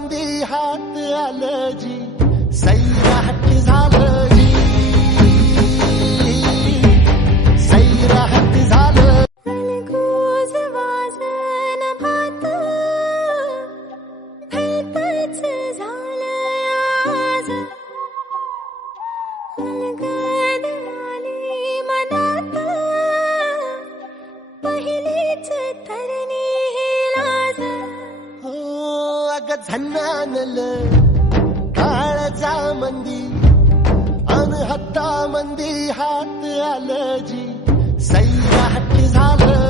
मंदी हात आलं जी, सैराट झालं जी, सैराट झालं. अलगोज वाजन भात भलतंच झालं आज. अलगद आली मनात पहिलीच तरणी ही लाज. हो अग झन्नानलं काळजा मंदी, अन हत्ता मंदी हात आलं जी, सैराट झालं